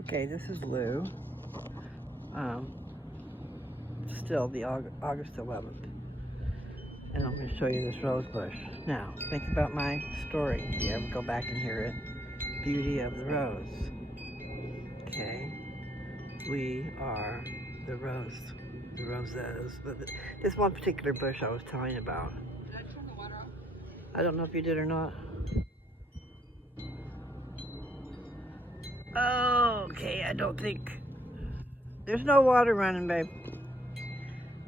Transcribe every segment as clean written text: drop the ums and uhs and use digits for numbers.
Okay, this is Lou. Um, Still the August 11th. And I'm going to show you this rose bush. Now, think about my story. If you ever go back and hear it. Beauty of the rose. Okay? We are the roses. But this one particular bush I was telling you about. Did I turn the water off? I don't know if you did or not. Okay, I don't think. There's no water running, babe.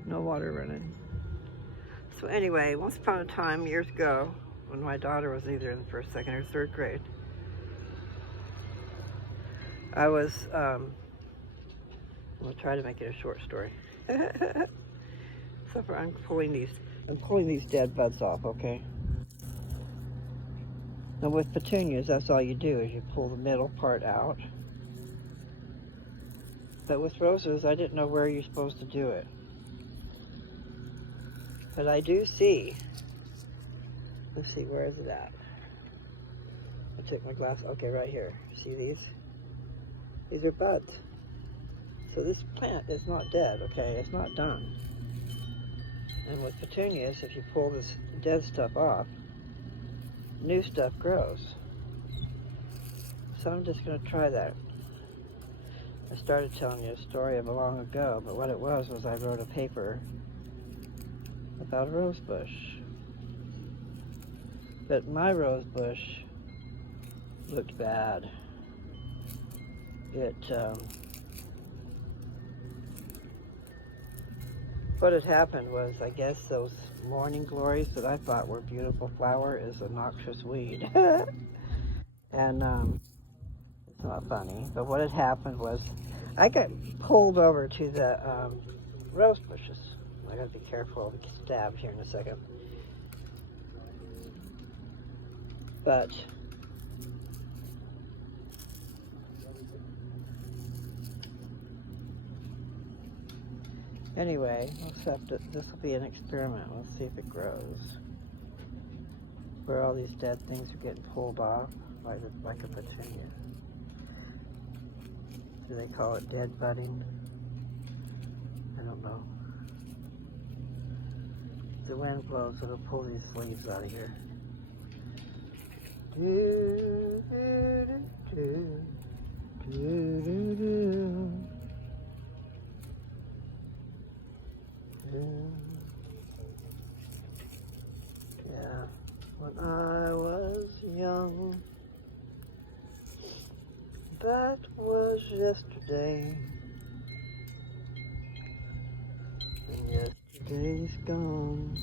No water running. So anyway, once upon a time, years ago, when my daughter was either in the first, second, or third grade, I was, I'm gonna try to make it a short story. So I'm pulling these dead buds off, okay? Now with petunias, that's all you do is you pull the middle part out. But with roses, I didn't know where you're supposed to do it. But I do see, let's see, where is it at? I took my glass, okay, right here. See these? These are buds. So this plant is not dead, okay? It's not done. And with petunias, if you pull this dead stuff off, new stuff grows. So I'm just going to try that. I started telling you a story of a long ago, but what it was I wrote a paper about a rose bush. But my rose bush looked bad. What had happened was, I guess those morning glories that I thought were beautiful flower is a noxious weed. And it's not funny, but what had happened was I got pulled over to the rose bushes. I gotta be careful, I'll get stabbed here in a second. But anyway, this will be an experiment. Let's see if it grows. Where all these dead things are getting pulled off, like a petunia. Do they call it dead budding? I don't know. The wind blows, it'll pull these leaves out of here. Do, do, do, do, do, do, do. Yeah, when I was young, that was yesterday, and yesterday's gone.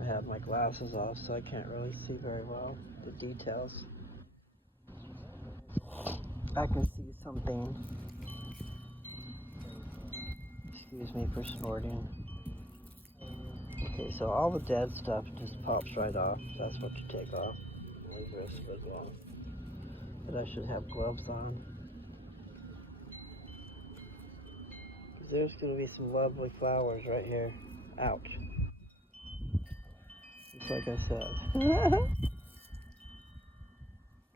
I have my glasses off, so I can't really see very well the details. I can see something. Excuse me for snorting. Okay, so all the dead stuff just pops right off. That's what you take off. Leave the rest of it alone. But I should have gloves on. There's going to be some lovely flowers right here. Ouch. Just like I said.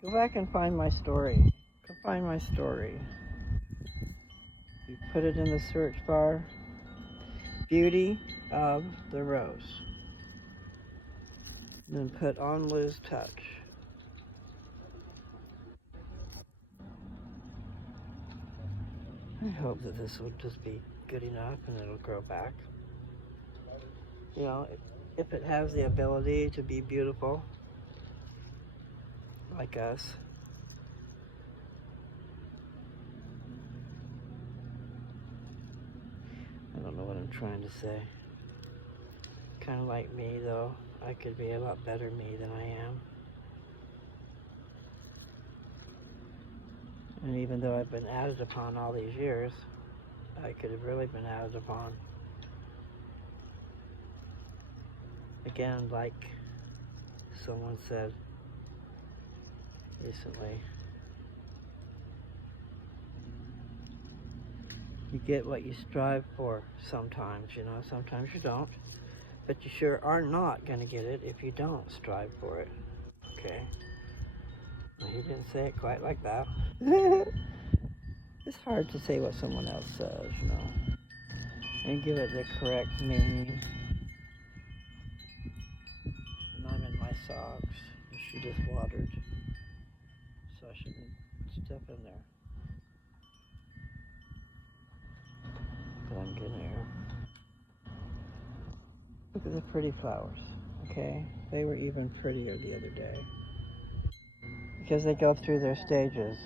Go back and find my story. Go find my story. You put it in the search bar. Beauty of the rose. Then put on Lou's touch. I hope that this will just be good enough and it'll grow back. You know, if it has the ability to be beautiful, like us. I don't know what I'm trying to say. Kind of like me, though. I could be a lot better me than I am. And even though I've been added upon all these years, I could have really been added upon. Again, like someone said recently, you get what you strive for sometimes, you know, sometimes you don't. But you sure are not going to get it if you don't strive for it. Okay? Well, he didn't say it quite like that. It's hard to say what someone else says, you know, and give it the correct meaning. And I'm in my socks, and she just watered, so I shouldn't step in there. But I'm getting here. Look at the pretty flowers, okay? They were even prettier the other day. Because they go through their stages.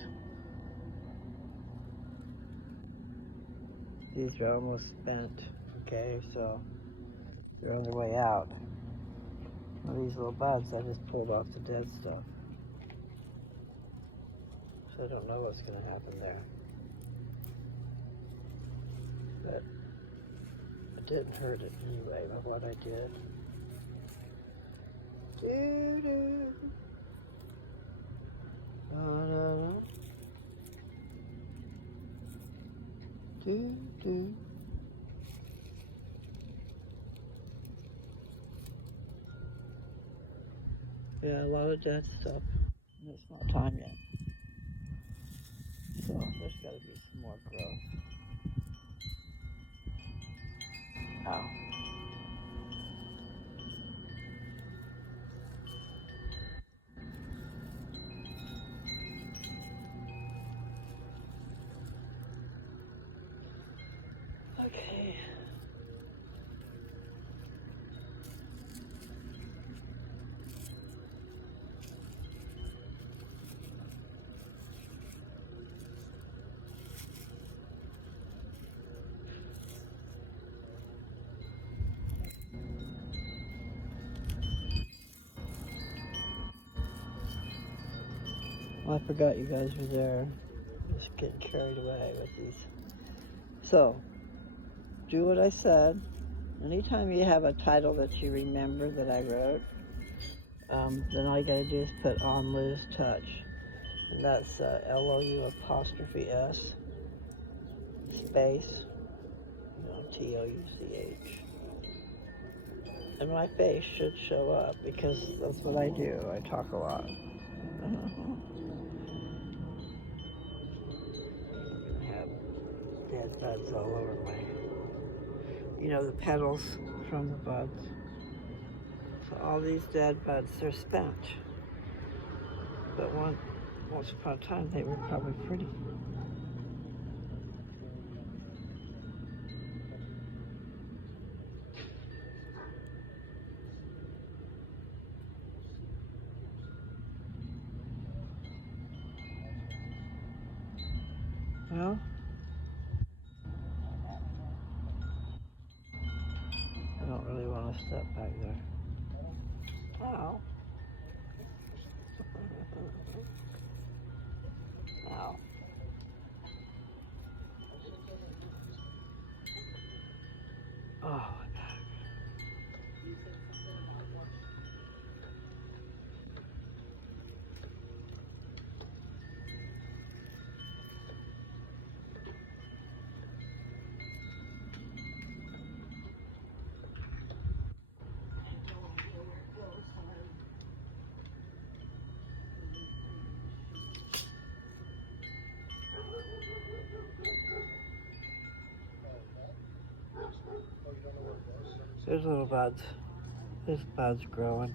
These are almost spent, okay? So they're on their way out. Now these little buds, I just pulled off the dead stuff. So I don't know what's going to happen there. But it didn't hurt it anyway by what I did. Doo-doo. Da-da-da. Doo-doo. Yeah, a lot of dead stuff. And it's not time yet. So there's got to be some more growth. Ow. Okay. Well, I forgot you guys were there. Just getting carried away with these. So, do what I said. Anytime you have a title that you remember that I wrote, then all you gotta do is put on Lose Touch. And that's LOU' space, TOUCH. And my face should show up because that's what I do. I talk a lot. I have dead buds all over the petals from the buds. So all these dead buds, they're spent. But once upon a time, they were probably pretty. Well, I don't really want to step back there. Ow. Ow. Oh, my back. There's little buds. There's buds growing.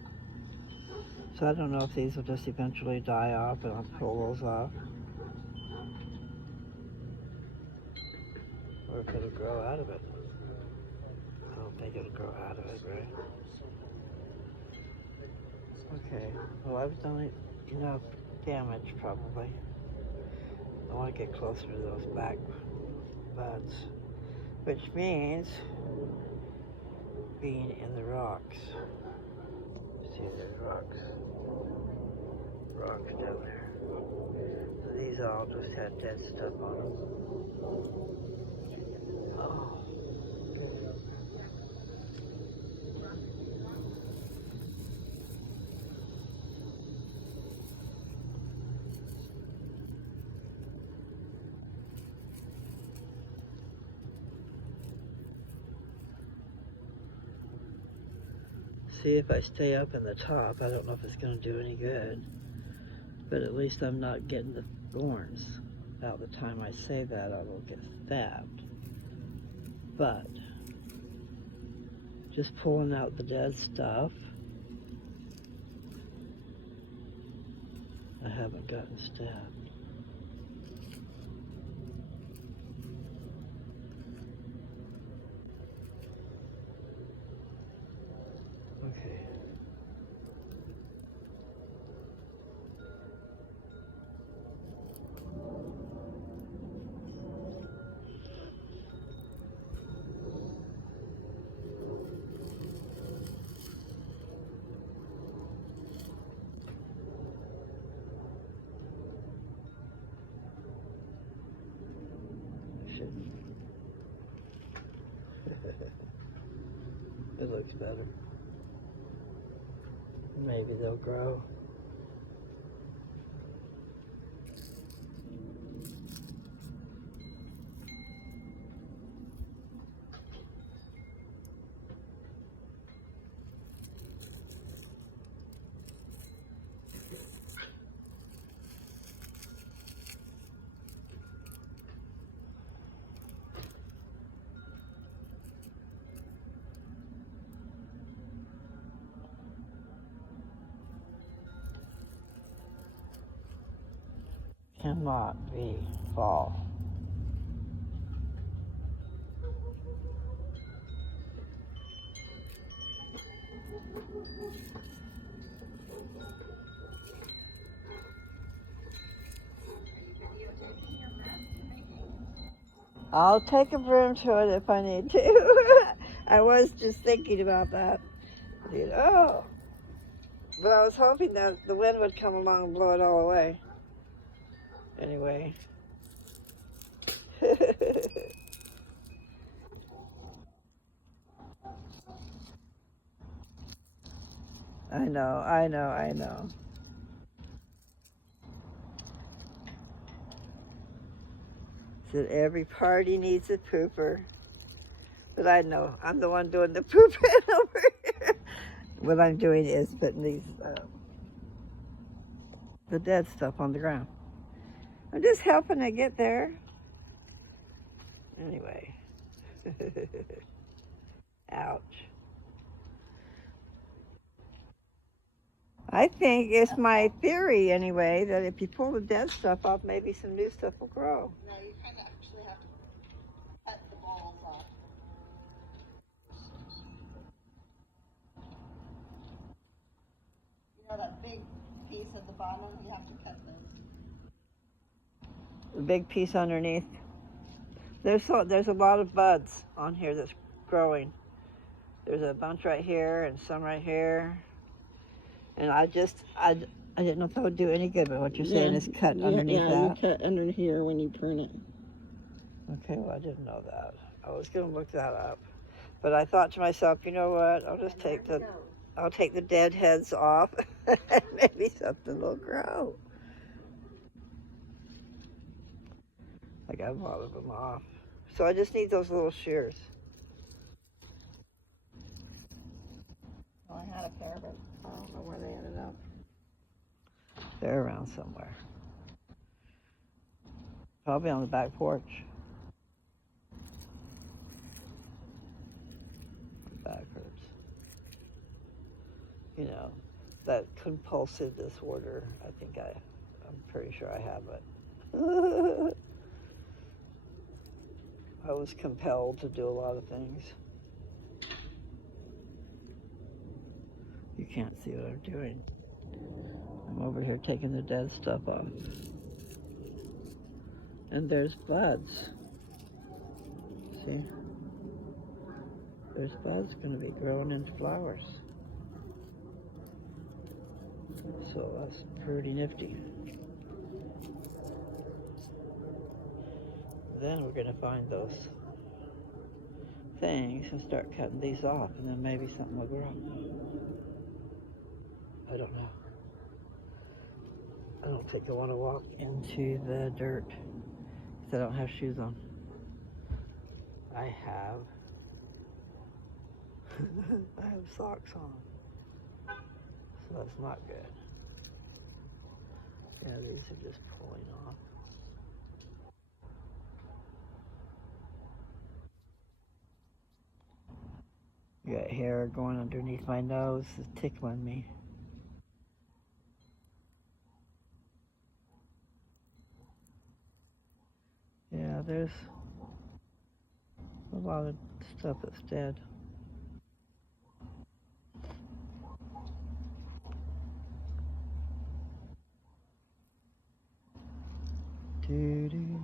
So I don't know if these will just eventually die off and I'll pull those off. Or if it'll grow out of it. I don't think it'll grow out of it, right? Okay, well I've done enough damage probably. I want to get closer to those back buds. Which means being in the rocks. See, there's rocks. Rocks down there. These all just had dead stuff on them. Oh. See, if I stay up in the top, I don't know if it's going to do any good. But at least I'm not getting the thorns. About the time I say that, I will get stabbed. But just pulling out the dead stuff, I haven't gotten stabbed. Okay. It looks better. Maybe they'll grow. Cannot be fall. I'll take a broom to it if I need to. I was just thinking about that. Oh, but I was hoping that the wind would come along and blow it all away. Anyway. I know. Said every party needs a pooper. But I know, I'm the one doing the pooping over here. What I'm doing is putting these, the dead stuff on the ground. I'm just helping it get there. Anyway. Ouch. I think it's my theory anyway, that if you pull the dead stuff off, maybe some new stuff will grow. No, you kind of actually have to cut the balls off. You know that big piece at the bottom, you have to cut those. The big piece underneath. There's a lot of buds on here that's growing. There's a bunch right here and some right here. And I didn't know if that would do any good, but what you're saying is cut underneath that. Yeah, you cut under here when you prune it. Okay, well, I didn't know that. I was going to look that up. But I thought to myself, you know what, I'll take the dead heads off and maybe something will grow. I got a lot of them off. So I just need those little shears. Well, I had a pair, but I don't know where they ended up. They're around somewhere. Probably on the back porch. Back hurts. You know, that compulsive disorder, I'm pretty sure I have it. I was compelled to do a lot of things. You can't see what I'm doing. I'm over here taking the dead stuff off. And there's buds. See? There's buds going to be growing into flowers. So that's pretty nifty. Then we're going to find those things and start cutting these off, and then maybe something will grow. I don't know. I don't think I want to walk into the dirt because I don't have shoes on. I have socks on. So that's not good. Yeah, these are just pulling off. I got hair going underneath my nose. It's tickling me. Yeah, there's a lot of stuff that's dead. Doo-doo.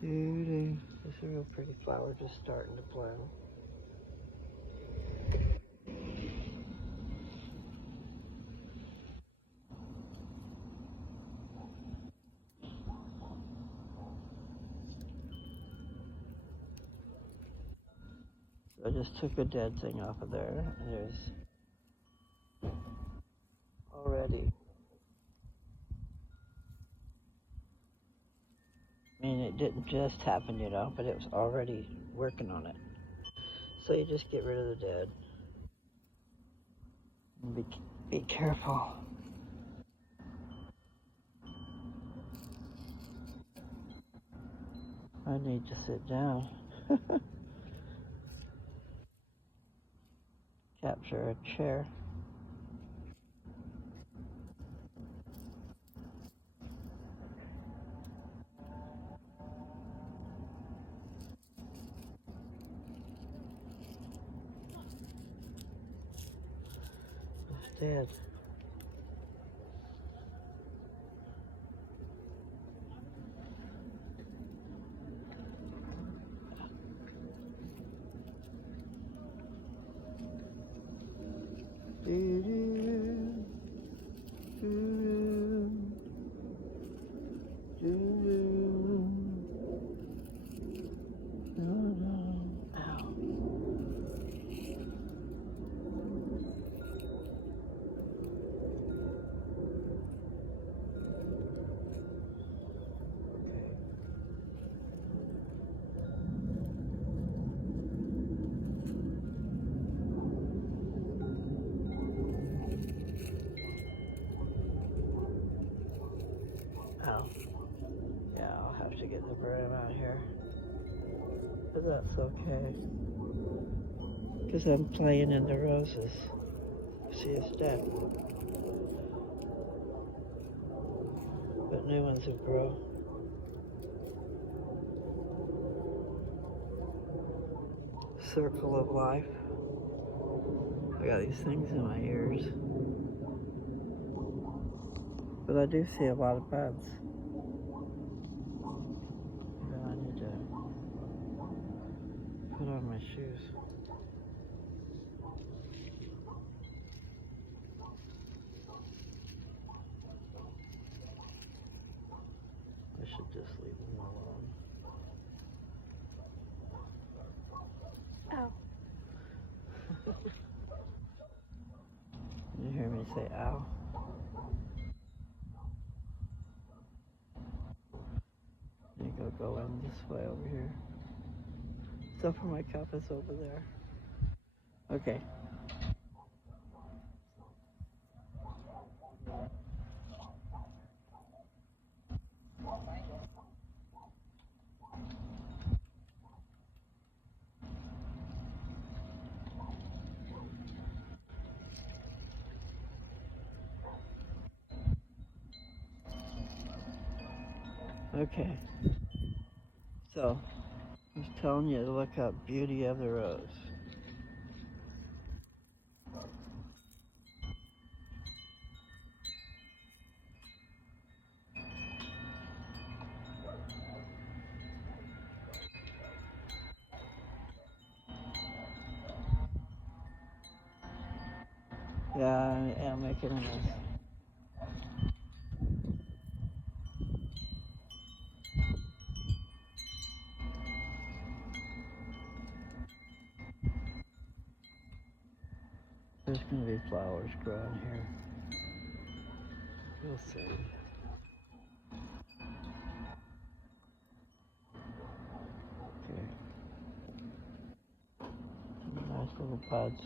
Doo-doo. This is a real pretty flower just starting to bloom. I just took a dead thing off of there, and there's already, I mean, it didn't just happen, you know, but it was already working on it. So you just get rid of the dead. And be careful. I need to sit down. Capture a chair. It's dead. Doo-doo, doo-doo, doo-doo, doo-doo. Ow. Ow. Yeah, I'll have to get the broom out here. But that's okay. Because I'm playing in the roses. See, it's dead. But new ones will grow. Circle of life. I got these things in my ears. But I do see a lot of buds. Then I need to put on my shoes. I should just leave them alone. Ow. You hear me say ow? You go in this way over here. Stuff for my cup is over there. Okay. Okay. So, I was telling you to look up Beauty of the Rose. Yeah, I am making a mess. There's going to be flowers growing here. We'll see. Okay. Nice little buds.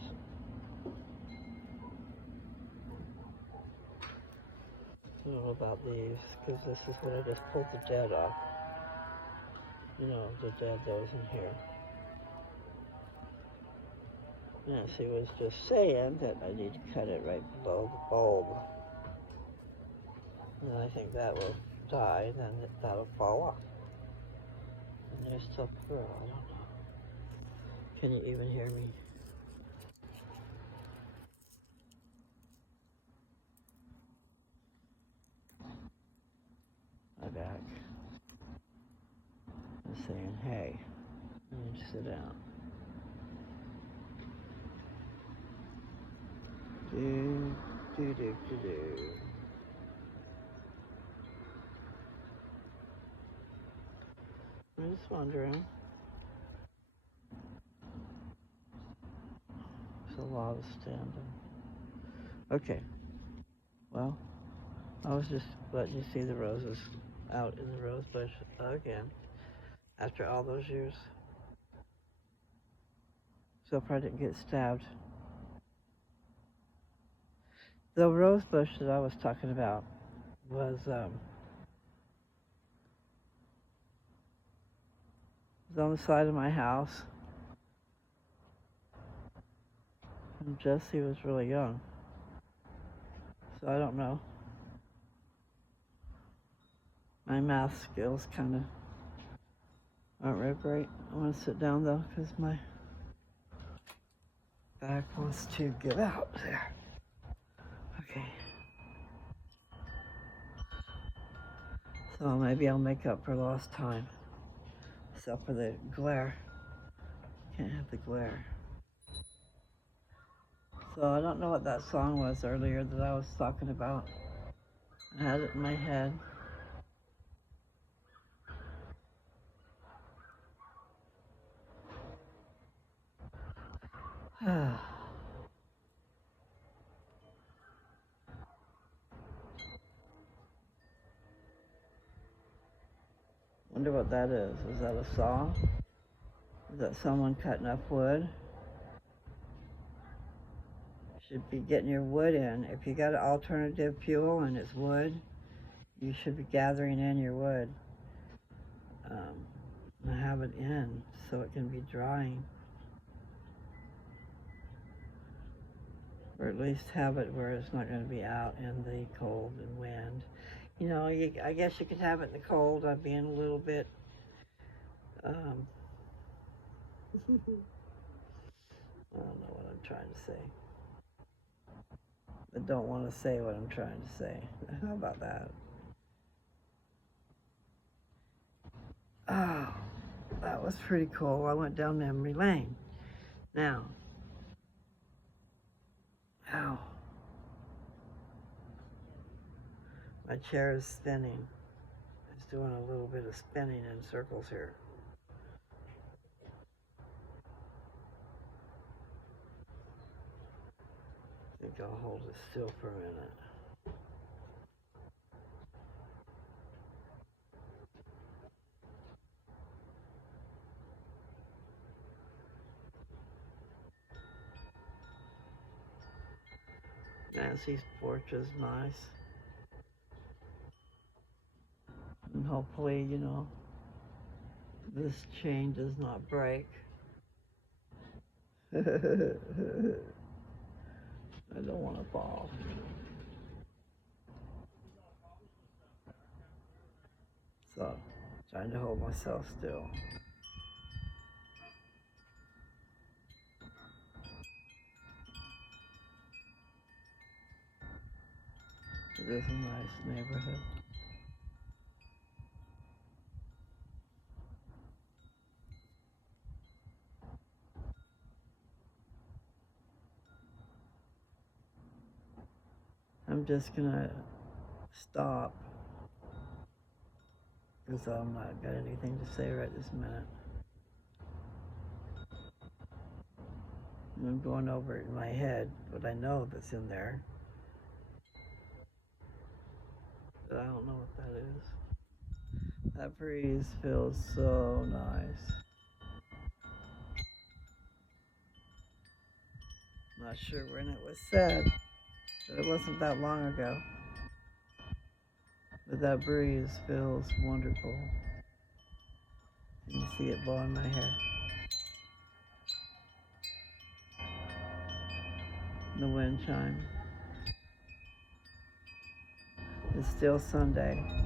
I don't know about these, because this is when I just pulled the dead off. You know, the dead that was in here. Yeah, she was just saying that I need to cut it right below the bulb. And I think that will die, and then that'll fall off. And there's still pearl, I don't know. Can you even hear me? My back is saying, hey, you need to sit down. Do, do, do, do, do. I'm just wondering. There's a lot of standing. Okay. Well, I was just letting you see the roses out in the rose bush again after all those years. So if I didn't get stabbed. The rose bush that I was talking about was on the side of my house. And Jesse was really young. So I don't know. My math skills kind of aren't real great. I want to sit down though because my back wants to get out there. Okay. So maybe I'll make up for lost time. Except for the glare. Can't have the glare. So I don't know what that song was earlier that I was talking about. I had it in my head. Wonder what that is. Is that a saw? Is that someone cutting up wood? Should be getting your wood in. If you got an alternative fuel and it's wood, you should be gathering in your wood. And have it in so it can be drying. Or at least have it where it's not going to be out in the cold and wind. You know, I guess you could have it in the cold. I'm being a little bit, I don't know what I'm trying to say. I don't want to say what I'm trying to say. How about that? Oh, that was pretty cool. I went down memory lane. Now, ow. My chair is spinning. It's doing a little bit of spinning in circles here. I think I'll hold it still for a minute. Nancy's porch is nice. And hopefully, you know, this chain does not break. I don't want to fall. So, trying to hold myself still. It is a nice neighborhood. I'm just gonna stop because I'm not got anything to say right this minute. I'm going over it in my head, but I know that's in there. But I don't know what that is. That breeze feels so nice. Not sure when it was said, but it wasn't that long ago. But that breeze feels wonderful. You see it blowing my hair. The wind chime. It's still Sunday.